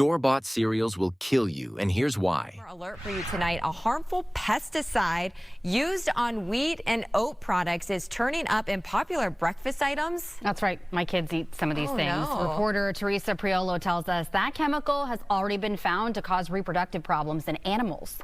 Store-bought cereals will kill you, and here's why. Alert for you tonight. A harmful pesticide used on wheat and oat products is turning up in popular breakfast items. That's right. My kids eat some of these things. No. Reporter Teresa Priolo tells us that chemical has already been found to cause reproductive problems in animals.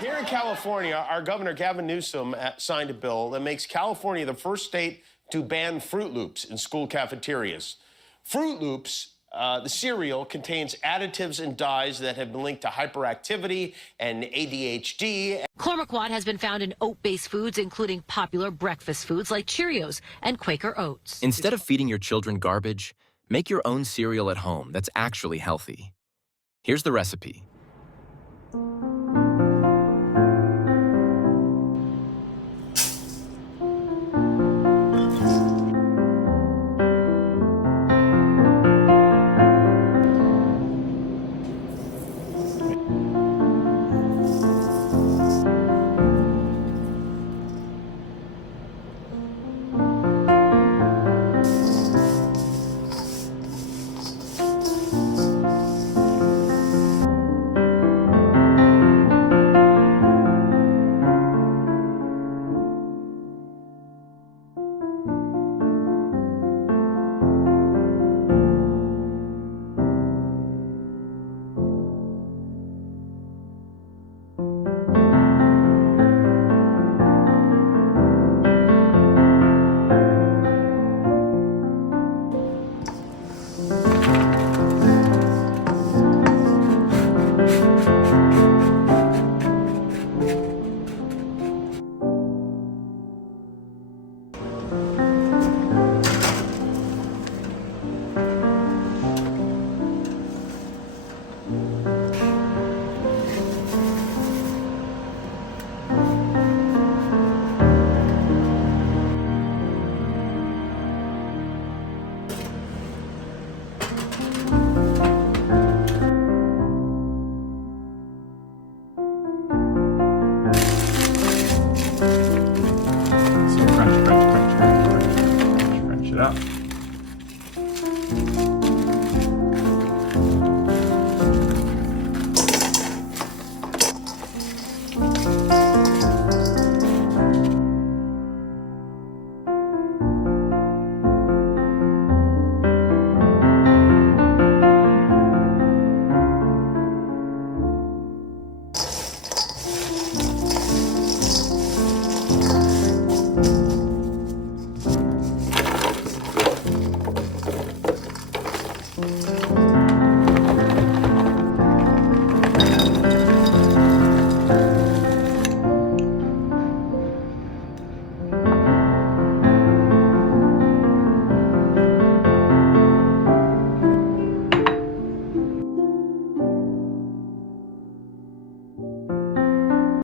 Here in California, our governor, Gavin Newsom, signed a bill that makes California the first state to ban Fruit Loops in school cafeterias. Fruit Loops, the cereal, contains additives and dyes that have been linked to hyperactivity and ADHD. Chlormequat has been found in oat-based foods, including popular breakfast foods like Cheerios and Quaker Oats. Instead of feeding your children garbage, make your own cereal at home that's actually healthy. Here's the recipe.